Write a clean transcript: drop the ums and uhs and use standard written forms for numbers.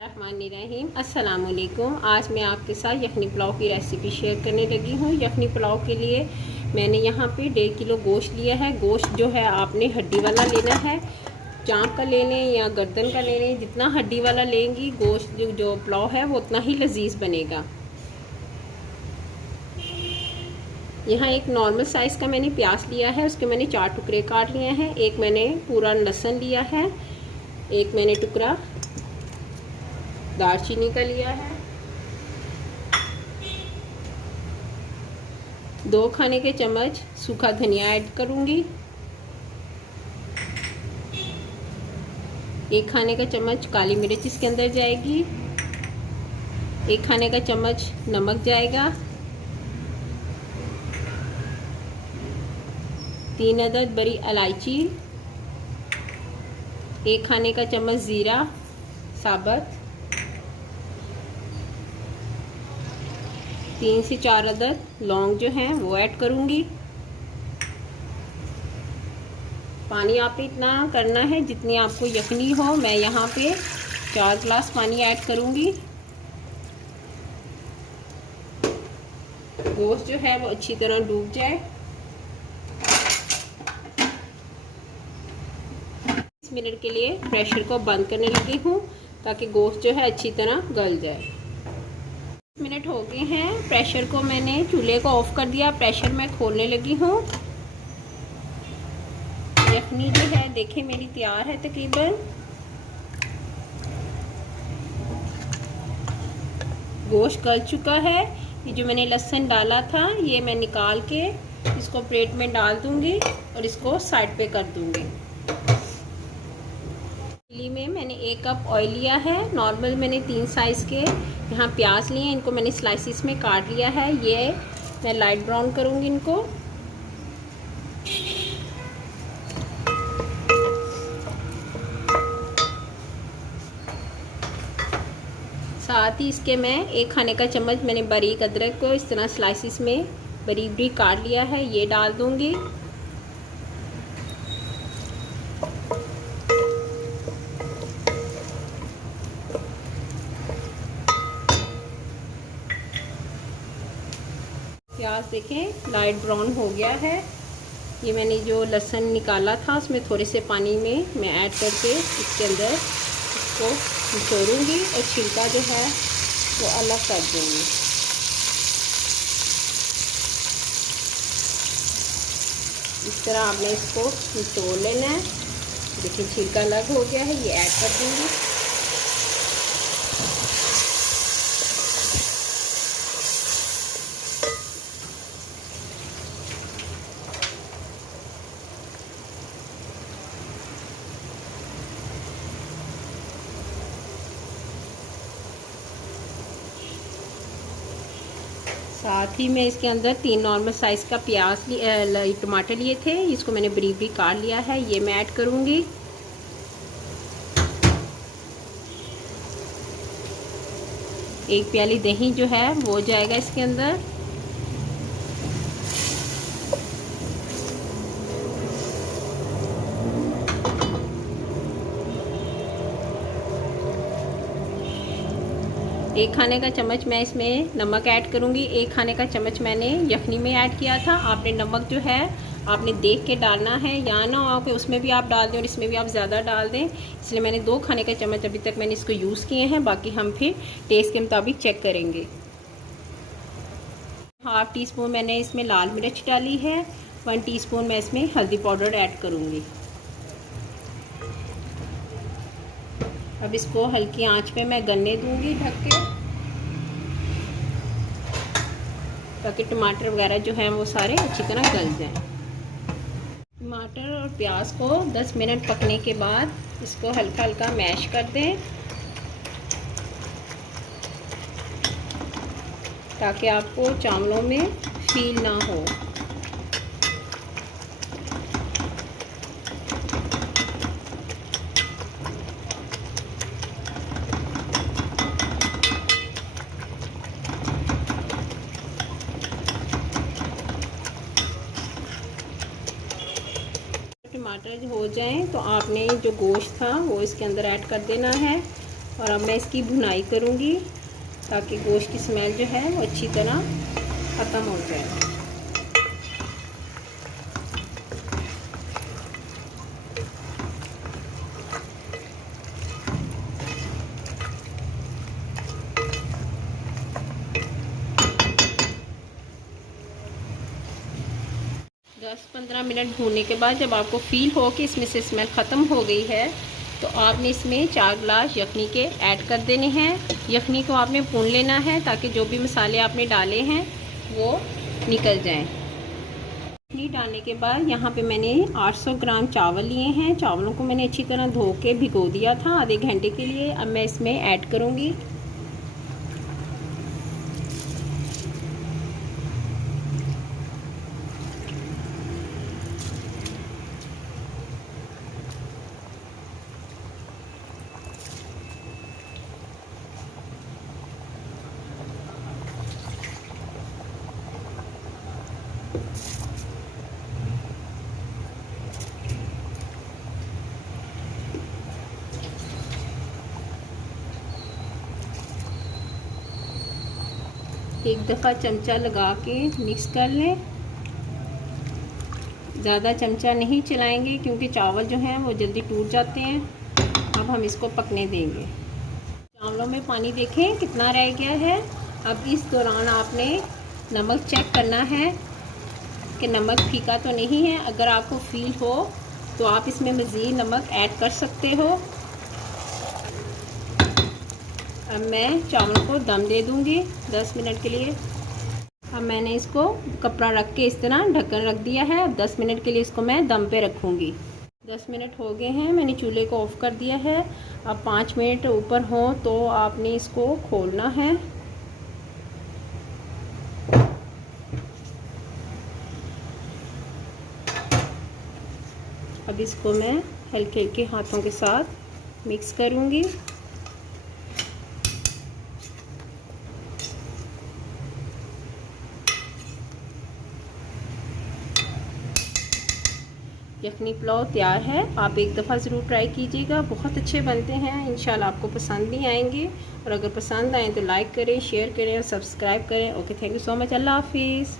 रहमानिर्रहीम। अस्सलाम वालेकुम। आज मैं आपके साथ यखनी पुलाव की रेसिपी शेयर करने लगी हूँ। यखनी पुलाव के लिए मैंने यहाँ पे 1.5 किलो गोश्त लिया है। गोश्त जो है आपने हड्डी वाला लेना है, चाँप का ले लें या गर्दन का ले लें। जितना हड्डी वाला लेंगी गोश्त जो पुलाव है वो उतना ही लजीज बनेगा। यहाँ एक नॉर्मल साइज़ का मैंने प्याज लिया है, उसके मैंने 4 टुकड़े काट लिए हैं। एक मैंने पूरा लहसुन लिया है, एक मैंने टुकड़ा दालचीनी का लिया है, 2 खाने के चम्मच सूखा धनिया ऐड करूँगी, 1 खाने का चम्मच काली मिर्च इसके अंदर जाएगी, 1 खाने का चम्मच नमक जाएगा, 3 अदद बड़ी इलायची, 1 खाने का चम्मच ज़ीरा साबुत, 3 से 4 अदद लौंग जो हैं वो ऐड करूँगी। पानी आपने इतना करना है जितनी आपको यखनी हो। मैं यहाँ पे 4 गिलास पानी ऐड करूँगी। गोश्त जो है वो अच्छी तरह डूब जाए। 20 मिनट के लिए प्रेशर को बंद करने लगी हूँ ताकि गोश्त जो है अच्छी तरह गल जाए। मिनट हो गए हैं, प्रेशर को मैंने चूल्हे को ऑफ कर दिया। प्रेशर मैं खोलने लगी हूँ। यखनी जो है देखिए मेरी तैयार है तकरीबन। गोश्त गल चुका है। ये जो मैंने लहसुन डाला था ये मैं निकाल के इसको प्लेट में डाल दूंगी और इसको साइड पे कर दूंगी। में मैंने 1 कप ऑयल लिया है। नॉर्मल मैंने 3 साइज़ के यहाँ प्याज लिए हैं, इनको मैंने स्लाइसिस में काट लिया है। ये मैं लाइट ब्राउन करूँगी इनको। साथ ही इसके मैं 1 खाने का चम्मच मैंने बारीक अदरक को इस तरह स्लाइसिस में बारीक बारीक काट लिया है, ये डाल दूँगी। प्याज देखें लाइट ब्राउन हो गया है। ये मैंने जो लहसुन निकाला था उसमें थोड़े से पानी में मैं ऐड करके इसके अंदर इसको निचोड़ूंगी और छिलका जो है वो अलग कर दूंगी। इस तरह आपने इसको निचोड़ लेना है। देखिए छिलका अलग हो गया है, ये ऐड कर दूंगी। साथ ही मैं इसके अंदर 3 नॉर्मल साइज़ का टमाटर लिए थे, इसको मैंने बारीक बारीक काट लिया है, ये मैं ऐड करूँगी। एक प्याली दही जो है वो जाएगा इसके अंदर। एक खाने का चम्मच मैं इसमें नमक ऐड करूँगी। 1 खाने का चम्मच मैंने यखनी में ऐड किया था। आपने नमक जो है आपने देख के डालना है, या ना हो कि उसमें भी आप डाल दें और इसमें भी आप ज़्यादा डाल दें। इसलिए मैंने 2 खाने का चम्मच अभी तक मैंने इसको यूज़ किए हैं, बाकी हम फिर टेस्ट के मुताबिक चेक करेंगे। ½ टीस्पून मैंने इसमें लाल मिर्च डाली है, 1 टीस्पून मैं इसमें हल्दी पाउडर ऐड करूँगी। अब इसको हल्की आंच पे मैं गलने दूंगी ढक के, ताकि टमाटर वगैरह जो हैं वो सारे अच्छी तरह गल जाएं। टमाटर और प्याज को 10 मिनट पकने के बाद इसको हल्का हल्का मैश कर दें, ताकि आपको चावलों में फील ना हो। टमाटर हो जाएं तो आपने जो गोश्त था वो इसके अंदर ऐड कर देना है और अब मैं इसकी भुनाई करूँगी ताकि गोश्त की स्मेल जो है वो अच्छी तरह ख़त्म हो जाए। 10-15 मिनट भूनने के बाद जब आपको फ़ील हो कि इसमें से स्मेल ख़त्म हो गई है तो आपने इसमें 4 गिलास यखनी के ऐड कर देने हैं। यखनी को आपने भून लेना है ताकि जो भी मसाले आपने डाले हैं वो निकल जाएं। यखनी डालने के बाद यहाँ पे मैंने 800 ग्राम चावल लिए हैं। चावलों को मैंने अच्छी तरह धो के भिगो दिया था आधे घंटे के लिए। अब मैं इसमें ऐड करूँगी। एक दफ़ा चमचा लगा के मिक्स कर लें। ज़्यादा चमचा नहीं चलाएंगे क्योंकि चावल जो हैं वो जल्दी टूट जाते हैं। अब हम इसको पकने देंगे। चावलों में पानी देखें कितना रह गया है। अब इस दौरान आपने नमक चेक करना है कि नमक फीका तो नहीं है। अगर आपको फ़ील हो तो आप इसमें मज़ीद नमक ऐड कर सकते हो। अब मैं चावलों को दम दे दूँगी 10 मिनट के लिए। अब मैंने इसको कपड़ा रख के इस तरह ढक्कन रख दिया है। अब 10 मिनट के लिए इसको मैं दम पे रखूँगी। 10 मिनट हो गए हैं, मैंने चूल्हे को ऑफ़ कर दिया है। अब 5 मिनट ऊपर हो तो आपने इसको खोलना है। अब इसको मैं हल्के हल्के हाथों के साथ मिक्स करूँगी। यखनी पुलाव तैयार है। आप एक दफ़ा ज़रूर ट्राई कीजिएगा, बहुत अच्छे बनते हैं। इंशाल्लाह आपको पसंद भी आएंगे। और अगर पसंद आए तो लाइक करें, शेयर करें और सब्सक्राइब करें। Okay, thank you so much. अल्लाह हाफिज़।